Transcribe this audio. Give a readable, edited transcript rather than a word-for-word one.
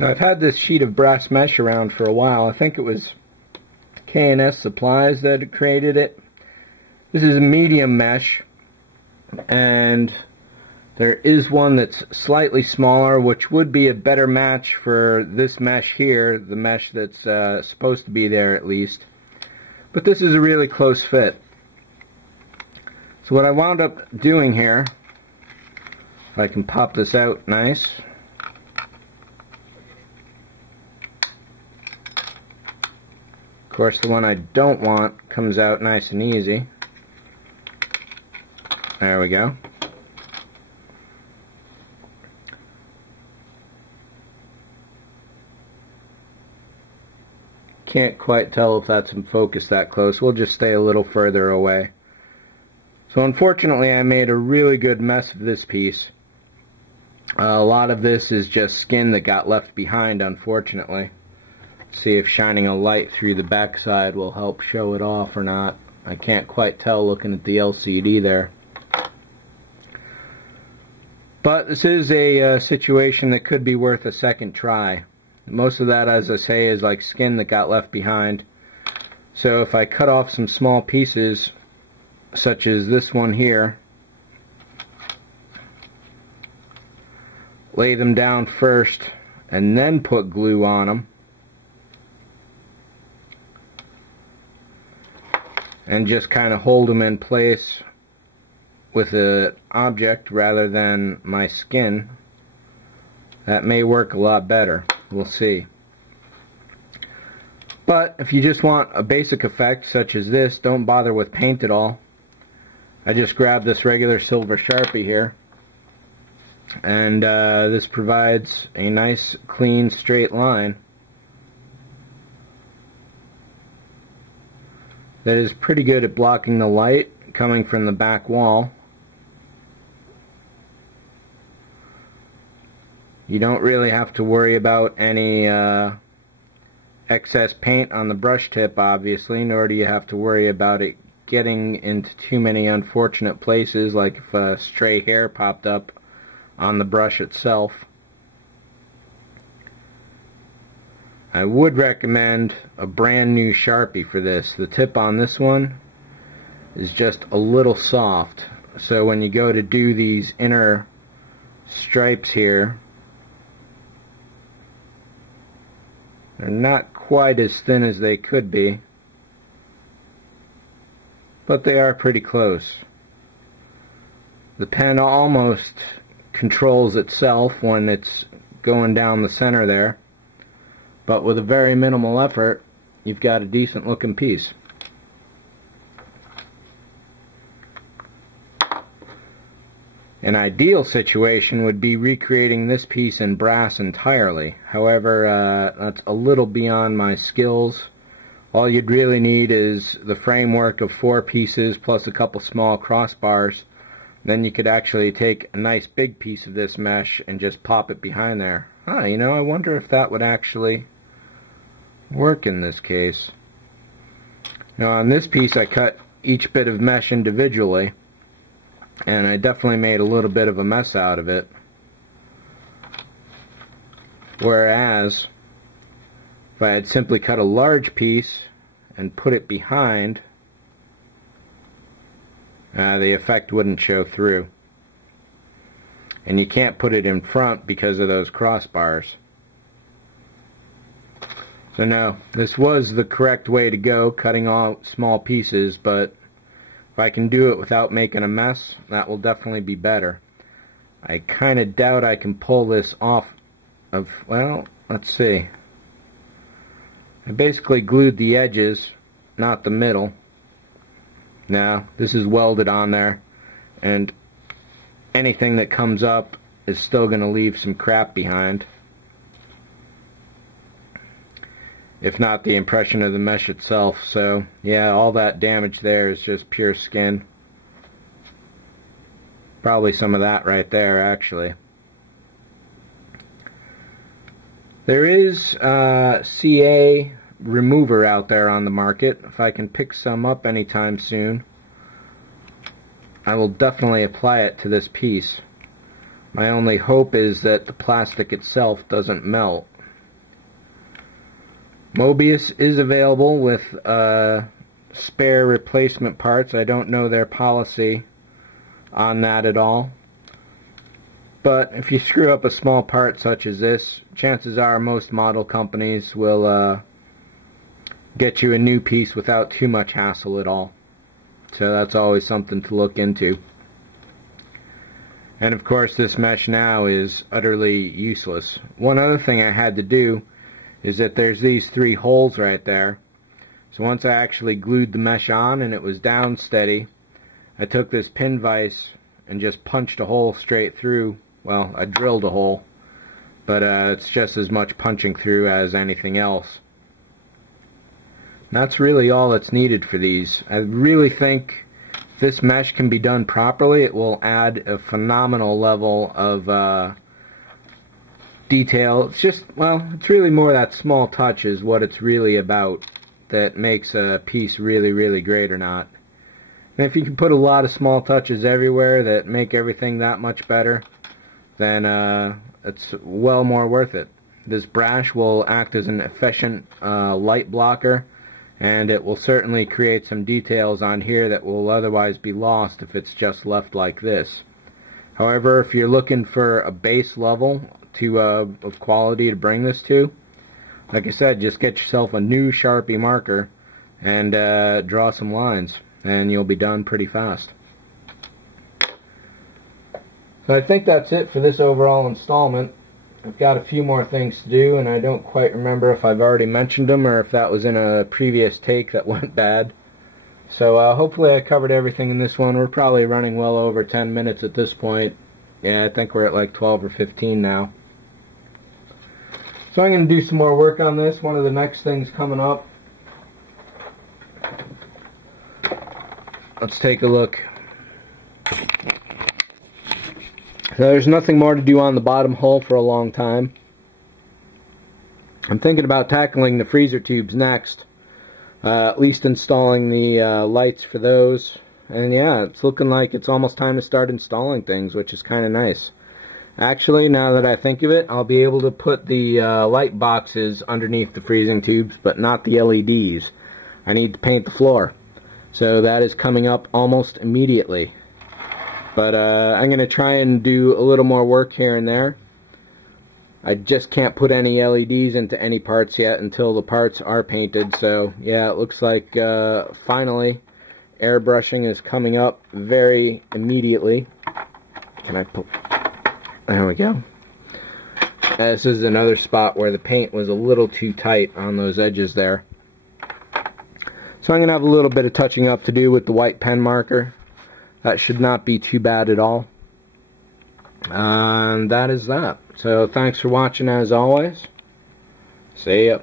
Now, I've had this sheet of brass mesh around for a while. I think it was K&S Supplies that created it. This is a medium mesh, and there is one that's slightly smaller, which would be a better match for this mesh here, the mesh that's supposed to be there at least. But this is a really close fit. So what I wound up doing here, if I can pop this out nice. Of course, the one I don't want comes out nice and easy. There we go. Can't quite tell if that's in focus that close. We'll just stay a little further away. So unfortunately, I made a really good mess of this piece. A lot of this is just skin that got left behind, unfortunately. See if shining a light through the backside will help show it off or not. I can't quite tell looking at the LCD there. But this is a situation that could be worth a second try. Most of that, as I say, is like skin that got left behind. So if I cut off some small pieces, such as this one here, lay them down first, and then put glue on them, and just kind of hold them in place with an object rather than my skin, that may work a lot better. We'll see. But if you just want a basic effect such as this, don't bother with paint at all. I just grabbed this regular silver Sharpie here, and this provides a nice clean straight line that is pretty good at blocking the light coming from the back wall. You don't really have to worry about any excess paint on the brush tip, obviously, nor do you have to worry about it getting into too many unfortunate places, like if a stray hair popped up on the brush itself. I would recommend a brand new Sharpie for this. The tip on this one is just a little soft, so when you go to do these inner stripes here, they're not quite as thin as they could be, but they are pretty close. The pen almost controls itself when it's going down the center there, but with a very minimal effort, you've got a decent looking piece. An ideal situation would be recreating this piece in brass entirely. However, that's a little beyond my skills. All you'd really need is the framework of 4 pieces plus a couple small crossbars. Then you could actually take a nice big piece of this mesh and just pop it behind there. You know, I wonder if that would actually work in this case. Now on this piece I cut each bit of mesh individually, and I definitely made a little bit of a mess out of it. Whereas, if I had simply cut a large piece and put it behind, the effect wouldn't show through. And you can't put it in front because of those crossbars. So no, this was the correct way to go, cutting all small pieces, but if I can do it without making a mess, that will definitely be better. I kind of doubt I can pull this off of, well, let's see. I basically glued the edges, not the middle. Now, this is welded on there, and anything that comes up is still going to leave some crap behind. If not the impression of the mesh itself. So yeah, all that damage there is just pure skin. Probably some of that right there, actually. There is CA remover out there on the market. If I can pick some up anytime soon, I will definitely apply it to this piece. My only hope is that the plastic itself doesn't melt. Mobius is available with spare replacement parts. I don't know their policy on that at all. But if you screw up a small part such as this, chances are most model companies will get you a new piece without too much hassle at all. So that's always something to look into. And of course this mesh now is utterly useless. One other thing I had to do is that there's these 3 holes right there. So once I actually glued the mesh on and it was down steady, I took this pin vise and just punched a hole straight through. Well, I drilled a hole, but it's just as much punching through as anything else. And that's really all that's needed for these. I really think if this mesh can be done properly, it will add a phenomenal level of detail. It's just, well, it's really more that small touch is what it's really about that makes a piece really, really great or not. And if you can put a lot of small touches everywhere that make everything that much better, then it's well more worth it. This brash will act as an efficient light blocker, and it will certainly create some details on here that will otherwise be lost if it's just left like this. However, if you're looking for a base level of quality to bring this to, like I said, just get yourself a new Sharpie marker and draw some lines, and you'll be done pretty fast. So I think that's it for this overall installment. I've got a few more things to do, and I don't quite remember if I've already mentioned them or if that was in a previous take that went bad. So hopefully I covered everything in this one. We're probably running well over 10 minutes at this point. Yeah, I think we're at like 12 or 15 now. So I'm going to do some more work on this. One of the next things coming up. Let's take a look. So there's nothing more to do on the bottom hull for a long time. I'm thinking about tackling the freezer tubes next. At least installing the lights for those. And yeah, it's looking like it's almost time to start installing things, which is kind of nice. Actually, now that I think of it, I'll be able to put the light boxes underneath the freezing tubes, but not the LEDs. I need to paint the floor. So that is coming up almost immediately. But I'm going to try and do a little more work here and there. I just can't put any LEDs into any parts yet until the parts are painted. So yeah, it looks like finally airbrushing is coming up very immediately. Can I put... There we go. This is another spot where the paint was a little too tight on those edges there. So I'm going to have a little bit of touching up to do with the white pen marker. That should not be too bad at all. And that is that. So thanks for watching as always. See ya.